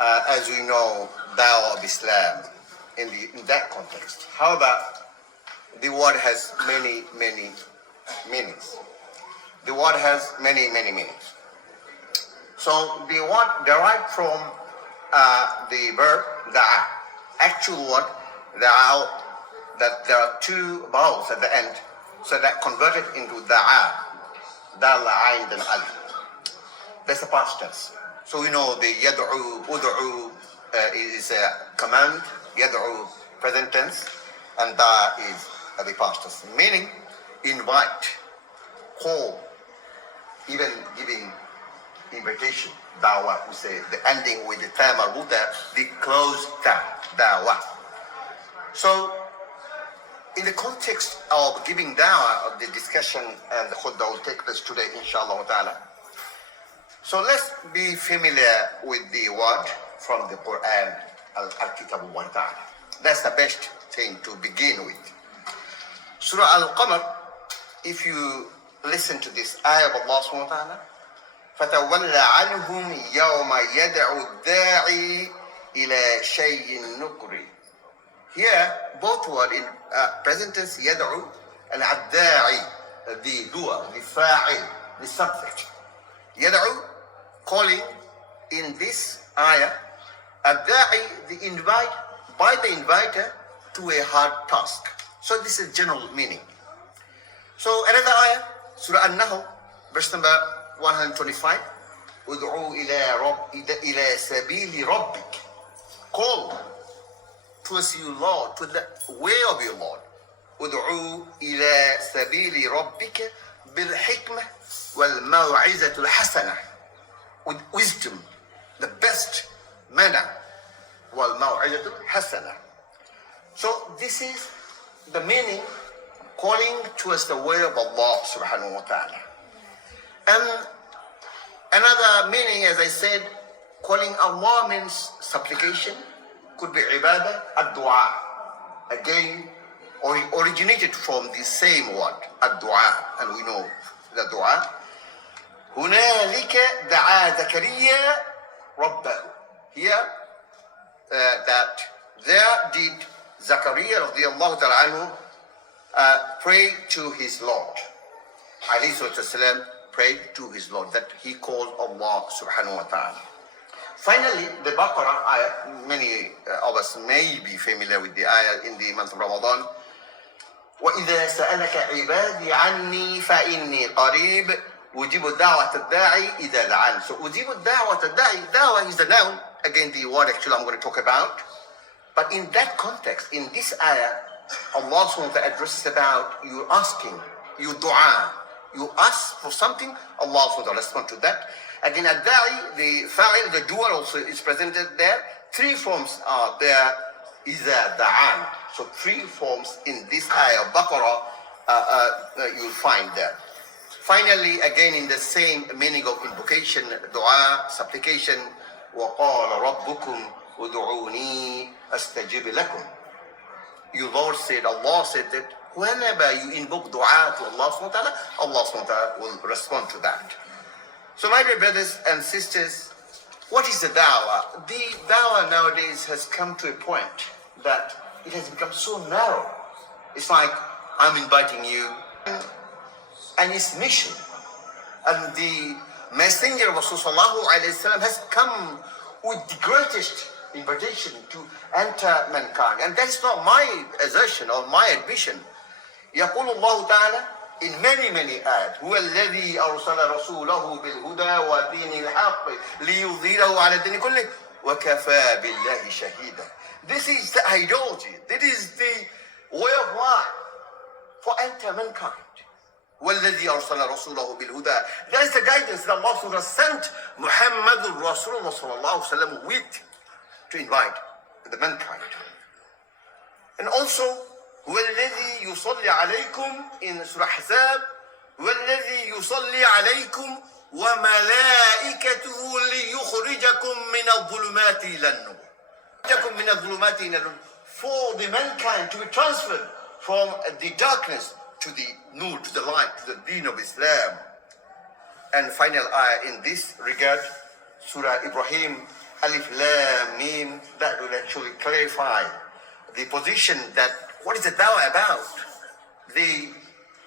as we know, Dawah of Islam in that context. However, the word has many meanings. The word has many meanings. So the word derived from the verb da'a. Actual word da'a, that there are two vowels at the end, so that converted into da'a, dal, ayn, then al. That's the past tense. So we know the yad'u, ud'u is a command, yad'u present tense, and da is the past tense, meaning invite, call, even giving invitation. Dawah, we say the ending with the ta marbuta, the closed ta, dawah. So in the context of giving dawah, of the discussion and the khutbah will take place today, inshallah ta'ala. So let's be familiar with the word from the Quran, al-Kitab wa ta'ala. That's the best thing to begin with. Surah Al-Qamar, if you listen to this ayah of Allah subhanahu wa ta'ala, فَتَوَلَّ عَنْهُمْ يَوْمَ يَدْعُ الدَّاعِي إِلَى شَيْءٍ نُكْرٍ. Here, both words in present tense, يَدْعُ, and الدَّاعِي, the doer, the fa'il, the subject. يَدْعُ, calling in this ayah, الدَّاعِي, the invite, by the inviter to a hard task. So this is general meaning. So another ayah, Surah An-Nahl, verse number 125. Ud'u ila sabili rabbik. Call towards you, Lord, to the way of your Lord. Ud'u ila sabili rabbik bil hikmah wal maw'izatul hasanah. With wisdom, the best manner, wal maw'izatul hasanah. So this is the meaning, calling towards the way of Allah subhanahu wa ta'ala. And another meaning, as I said, calling Allah means supplication, could be ibadah, ad-du'a. Again, originated from the same word, ad-du'a, and we know the du'a. هنالك دعا زكريا ربه. Here, that there did Zakaria radiallahu ta'ala anhu pray to his Lord. Alayhi salatu wasalam prayed to his Lord, that he called Allah subhanahu wa ta'ala. Finally, the Baqarah ayah, many of us may be familiar with the ayah in the month of Ramadan. وَإِذَا سَأَلَكَ عِبَادِي عَنِّي فَإِنِّي قَرِيبٌ أُجِيبُ دَعْوَةَ الدَّاعِ إِذَا دَعَانِ. So أُجِيبُ دَعْوَةَ الدَّاعِ, da'wah is the noun, again the word actually I'm going to talk about. But in that context, in this ayah, Allah subhanahu wa ta'ala addresses about you asking, you dua, you ask for something, Allah subhanahu wa ta'ala responds to that. Again, ad-da'i, the fa'il, the doer also is presented there. Three forms are there, إِذَا دَعَانِ. So three forms in this ayah of Baqarah you'll find there. Finally, again in the same meaning of invocation, dua, supplication, وَقَالَ رَبُّكُمْ ud'uni astajib lakum. Your Lord said, Allah said that whenever you invoke dua to Allah subhanahu wa ta'ala, Allah subhanahu wa ta'ala will respond to that. So my dear brothers and sisters, what is the da'wah? The da'wah nowadays has come to a point that it has become so narrow. It's like I'm inviting you, and its mission. And the messenger of Rasulullah has come with the greatest invitation to enter mankind. And that's not my assertion or my admission. يقول الله تعالى in many ayat, هو الذي أرسل رسوله بالهدى ودين الحق ليظهره على الدين كله وكفى بالله شهيدا. This is the ideology. This is the way of life for enter mankind. وَالَّذِي أَرْسَلَ رَسُولَهُ بِالْهُدَى. That is the guidance that Allah sent Muhammadur Rasulullah sallallahu alaihi wasallam with to invite the mankind. And also, وَالَّذِي يُصَلِّ عَلَيْكُمْ in Surah Ahzab, وَالَّذِي يُصَلِّ عَلَيْكُمْ وَمَلَائِكَتُهُ لِيُخْرِجَكُمْ مِنَ الظُّلُمَاتِ إِلَى النُّورِ. For the mankind to be transferred from the darkness to the nur, to the light, to the deen of Islam. And final ayah in this regard, Surah Ibrahim, Alif Lam Mim, that will actually clarify the position that what is the dawah about? The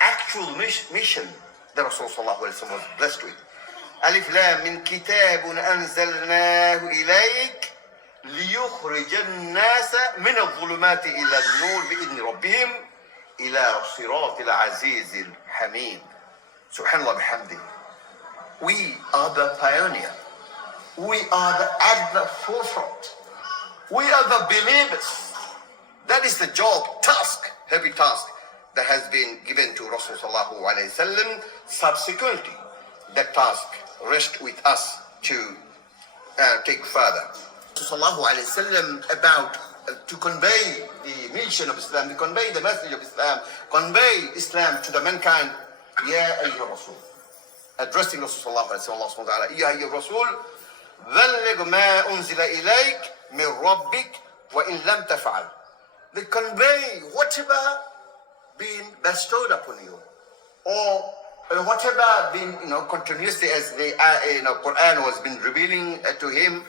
actual mission that Rasulullah was blessed with. Alif Lam Mim kitabun anzalnahu ilayk ليخرج الناس من الظلمات إلى النور بإذن ربهم إلى صراط العزيز الحميد. Subhanallah bihamdi. We are the pioneer. We are at the forefront. We are the believers. That is the job, task, heavy task that has been given to Rasulullah sallallahu alaihi wasallam. Subsequently, that task rests with us to take further. Sallallahu alaihi wasallam about to convey the mission of Islam, to convey the message of Islam, convey Islam to the mankind. Ya ayyuha Rasul, addressing Rasulullah sallallahu alaihi wasallam. Ya ayyuha Rasul, بلغ ما أنزل إليك من ربك وإن لم تفعل. They convey whatever been bestowed upon you, or whatever been continuously as the Quran was been revealing to him.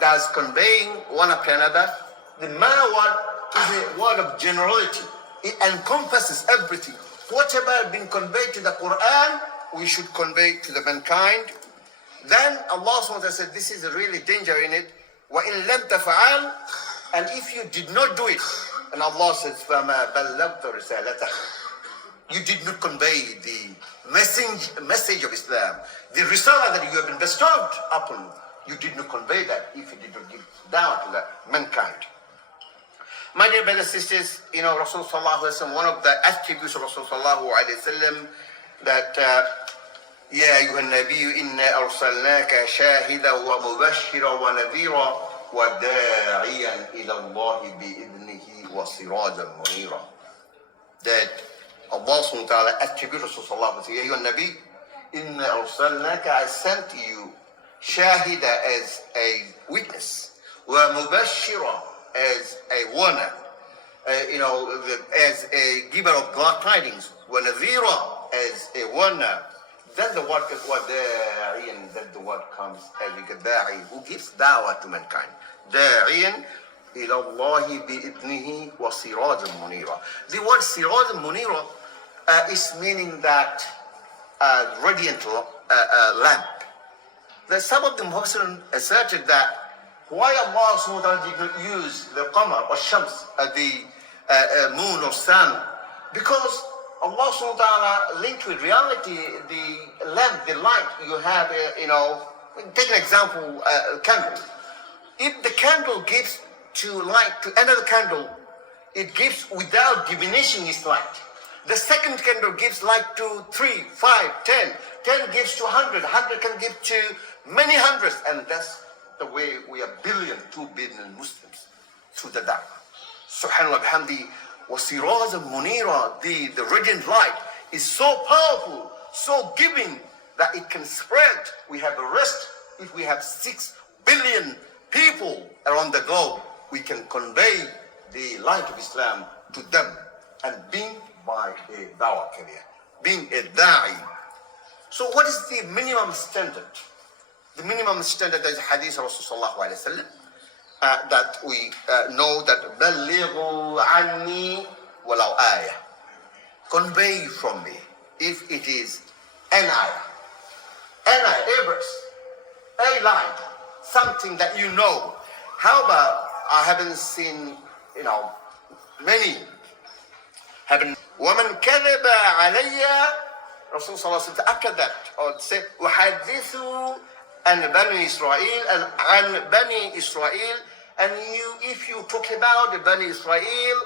That's conveying one after another. The manner word is a word of generality. It encompasses everything. Whatever has been conveyed to the Quran, we should convey to the mankind. Then Allah SWT said, this is a really danger in it. وَإِن لَمْ تَفْعَلْ, and if you did not do it, and Allah says, فَمَا بَلَّغْتَ رِسَالَتَهُ, you did not convey the message of Islam, the risalah that you have been bestowed upon. You did not convey that if you did not give down to the mankind. My dear brothers and sisters, Rasul sallallahu alaihi wasallam, one of the attributes of Rasul sallallahu alaihi wasallam, that يا أيها النبي إنا أرسلناك شاهدا ومبشرا ونذيرا وداعيا إلى الله بإذنه وسراجا منيرا. That Allah subhanahu wa ta'ala attributes Rasul sallallahu alaihi wasallam, يا أيها النبي إنا أرسلناك, I sent you shahida as a witness, ومبشرا as a warner, as a giver of glad tidings, وَنَذِيرًا as a warner. Then the word is وَدَاعِيًا, then the word comes as a da'i, who gives da'wah to mankind. دَاعِيًا إِلَى اللَّهِ بِإِذْنِهِ وَسِرَاجًا مُنِيرًا. The word سِرَاجًا مُنِيرًا is meaning that radiant lamp. Some of the Mufassirin asserted that why Allah subhanahu wa ta'ala did not use the qamar or shams, the moon or sun, because Allah subhanahu wa ta'ala linked with reality the lamp, the light. You have, take an example, a candle. If the candle gives to light to another candle, it gives without diminishing its light. The second candle gives light to 3, 5, 10. 10 gives to 100. 100 can give to many hundreds. And that's the way we are 2 billion Muslims through the da'wah. Subhanallah bihamdi. وَسِرَاجًا مُنِيرًا, the radiant light is so powerful, so giving, that it can spread. We have a rest. If we have 6 billion people around the globe, we can convey the light of Islam to them. And being by a dawah career, being a da'i. So what is the minimum standard? The minimum standard is hadith of Rasulullah sallallahu alaihi wasallam. That we know that بَلِّغُوا عَنِّي وَلَوْ آيَةً, convey from me, if it is an ayah, a verse, a line, something that you know. How about, I haven't seen, many haven't. وَمَنْ كَذَبَ عَلَيَّ, Rasul sallallahu alaihi wasallam after that, or say, وَحَدِّثُوا عن بني إسرائيل, عن بني إسرائيل, and if you talk about the Bani Israel,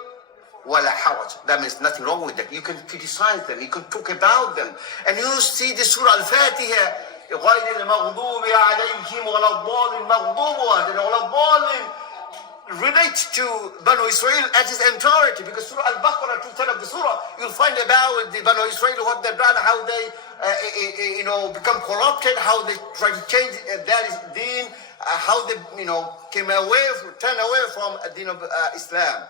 ولا حرج, that means nothing wrong with that. You can criticize them, you can talk about them, and you see the Surah Al-Fatiha, غير المغضوب عليهم ولا الضالين, مغضوب ولا الضالين relates to Banu Israel at its entirety, because Surah Al-Baqarah, 2/3 of the Surah, you'll find about the Banu Israel, what they've done, how they become corrupted, how they try to change their deen, how they turn away from the deen of Islam.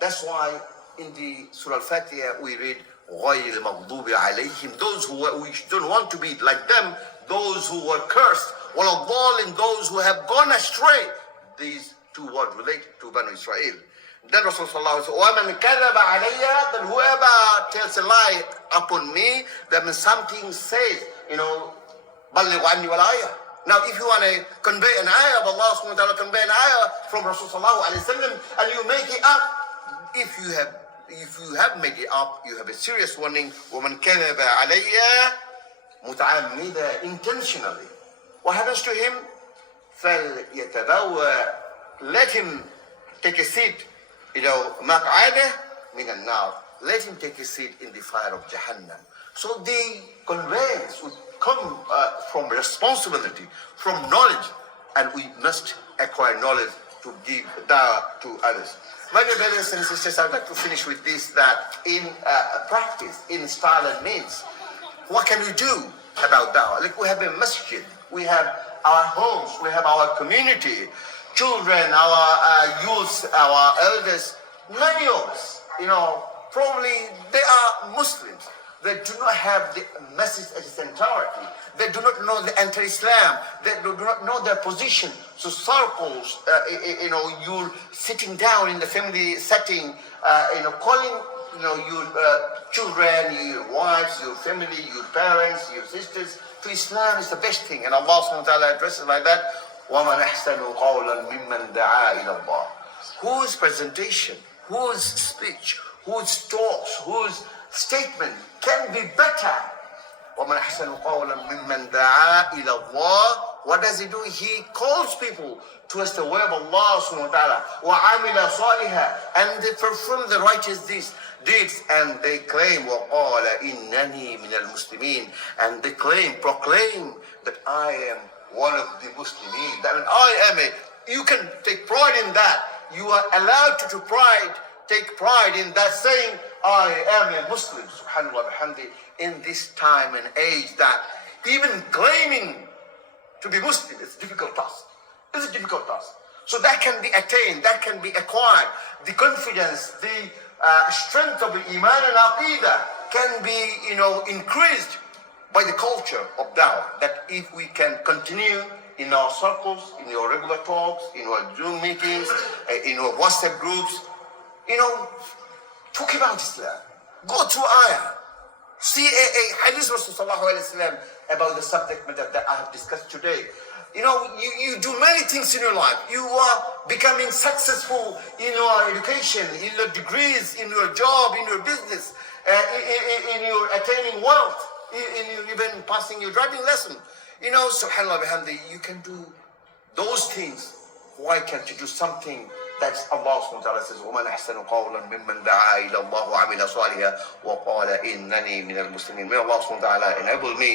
That's why in the Surah Al-Fatiha we read غَيْرِ الْمَغْضُوبِ عَلَيْهِمْ, those who we don't want to be like them, those who were cursed, وَلَضَّالِّينَ, those who have gone astray. These two words related to Banu Israel. Then Rasulullah says, وَمَنْ كَذَبَ عَلَيَّ, then whoever tells a lie upon me, that means something says, بَلِّغْ عَنِّي وَالْآيَةِ. Now, if you want to convey an ayah of Allah subhanahu wa ta'ala, convey an ayah from Rasulullah and you make it up, if you have made it up, you have a serious warning. وَمَنْ كَذَبَ عَلَيَّ مُتَعَمِّدًا, intentionally. What happens to him? فَلْيَتَبَوَّأْ, let him take a seat, مَقْعَدَهُ مِنَ النَّارِ, let him take a seat in the fire of Jahannam. So the conveyance would come from responsibility, from knowledge, and we must acquire knowledge to give da'wah to others. My dear brothers and sisters, I'd like to finish with this, that in practice, in style and means, what can we do about da'wah? Like, we have a masjid, we have our homes, we have our community, children, our youth, our elders, many of us, probably they are Muslims. They do not have the message at its entirety. They do not know the anti-Islam. They do not know their position. So circles, you're sitting down in the family setting, calling, your children, your wives, your family, your parents, your sisters to Islam is the best thing. And Allah subhanahu wa ta'ala addresses like that. وَمَنْ أَحْسَنُ قَوْلًا مِمَّنْ دَعَا إِلَى اللَّهِ. Whose presentation, whose speech, whose talks, whose statement can be better? وَمَنْ أَحْسَنُ قَوْلًا مِمَّنْ دَعَا إِلَى اللَّهِ. What does he do? He calls people towards the way of Allah subhanahu wa ta'ala. وَعَمِلَ صَالِحًا, and they perform the righteous deeds, and they claim وَقَالَ إِنَّنِي مِنَ الْمُسْلِمِينَ, and they proclaim that I am one of the Muslimin. That you can take pride in that. You are allowed to take pride in that, saying, I am a Muslim, subhanallah bihamdi, in this time and age that even claiming to be Muslim is a difficult task. It's a difficult task. So that can be attained, that can be acquired. The confidence, the strength of the iman and aqidah can be, increased by the culture of da'wah. That if we can continue in our circles, in your regular talks, in our Zoom meetings, in our WhatsApp groups, talk about Islam. Go to ayah. See a hadith of Rasulullah about the subject matter that I have discussed today. You do many things in your life. You are becoming successful in your education, in your degrees, in your job, in your business, in your attaining wealth, in even passing your driving lesson. Subhanallah bihamdi, you can do those things. Why can't you do something that Allah subhanahu wa ta'ala says, وَمَنْ أَحْسَنُ قَوْلًا مِمَّنْ دَعَا إِلَى اللَّهِ وَعَمِلَ صَالِحًا وَقَالَ إِنَّنِي مِنَ الْمُسْلِمِينَ. May Allah subhanahu wa ta'ala enable me